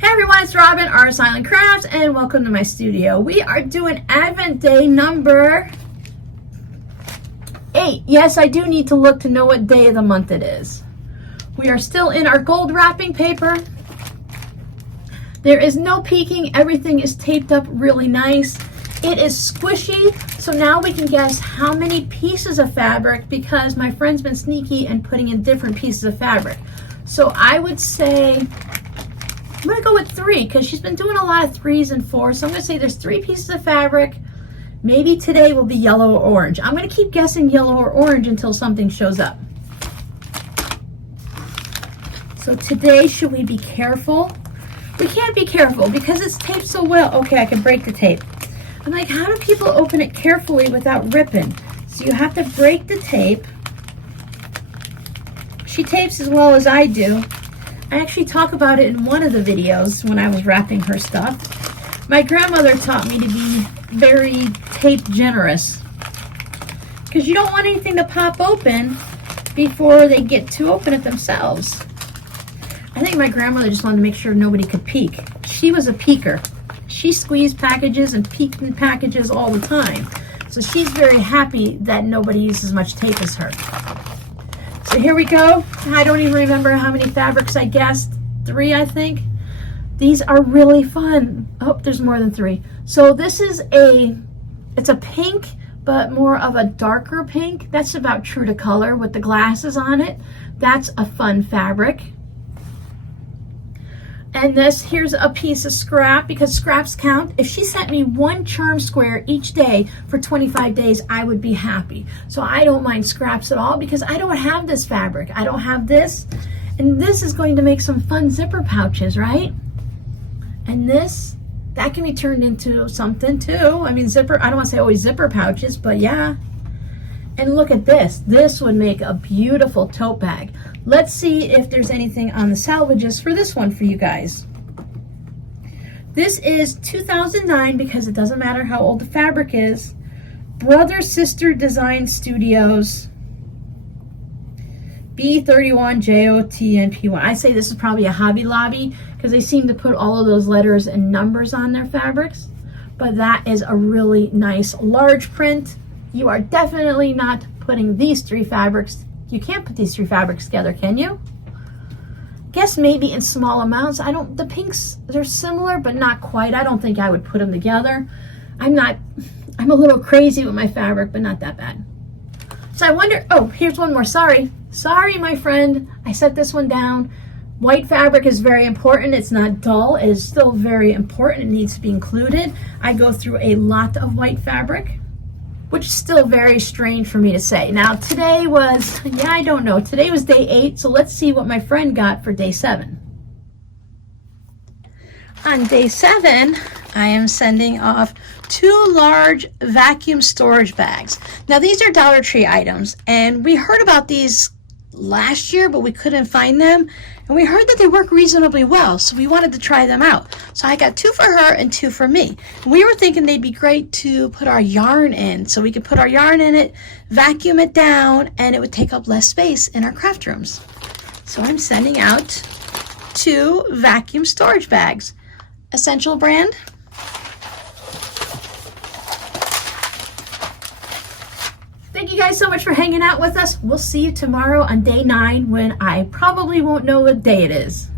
Hey everyone, it's Robin, Artist Island Crafts, and welcome to my studio. We are doing Advent Day number 8. Yes, I do need to look to know what day of the month it is. We are still in our gold wrapping paper. There is no peeking. Everything is taped up really nice. It is squishy, so now we can guess how many pieces of fabric because my friend's been sneaky and putting in different pieces of fabric. So I would say I'm gonna go with 3 because she's been doing a lot of 3s and 4s. So I'm gonna say there's 3 pieces of fabric. Maybe today will be yellow or orange. I'm gonna keep guessing yellow or orange until something shows up. So today, should we be careful? We can't be careful because it's taped so well. Okay, I can break the tape. I'm like, how do people open it carefully without ripping? So you have to break the tape. She tapes as well as I do. I actually talk about it in one of the videos when I was wrapping her stuff. My grandmother taught me to be very tape generous because you don't want anything to pop open before they get to open it themselves. I think my grandmother just wanted to make sure nobody could peek. She was a peeker. She squeezed packages and peeked in packages all the time. So she's very happy that nobody uses as much tape as her. So here we go. I don't even remember how many fabrics I guessed. 3, I think. These are really fun. Oh, there's more than 3. So this is it's a pink, but more of a darker pink. That's about true to color with the glasses on it. That's a fun fabric. And here's a piece of scrap because scraps count. If she sent me 1 charm square each day for 25 days, I would be happy. So I don't mind scraps at all because I don't have this fabric. I don't have this. And this is going to make some fun zipper pouches, right? And that can be turned into something too. I mean, I don't want to say always zipper pouches, but yeah. And look at this. This would make a beautiful tote bag. Let's see if there's anything on the salvages for this one for you guys. This is 2009 because it doesn't matter how old the fabric is. Brother Sister Design Studios B31 JOTNP1. I say this is probably a Hobby Lobby because they seem to put all of those letters and numbers on their fabrics. But that is a really nice large print. You are definitely not putting these 3 fabrics. You can't put these 3 fabrics together, can you? Guess maybe in small amounts. The pinks, they're similar, but not quite. I don't think I would put them together. I'm a little crazy with my fabric, but not that bad. So I wonder, oh, here's one more. Sorry, my friend. I set this one down. White fabric is very important. It's not dull. It is still very important. It needs to be included. I go through a lot of white fabric, which is still very strange for me to say. Now, today was, I don't know. Today was day 8, so let's see what my friend got for day 7. On day 7, I am sending off 2 large vacuum storage bags. Now, these are Dollar Tree items, and we heard about these last year, but we couldn't find them. And we heard that they work reasonably well, so we wanted to try them out. So I got 2 for her and 2 for me. We were thinking they'd be great to put our yarn in, so we could put our yarn in it, vacuum it down, and it would take up less space in our craft rooms. So I'm sending out 2 vacuum storage bags. Essential brand. Thank you guys so much for hanging out with us. We'll see you tomorrow on day 9 when I probably won't know what day it is.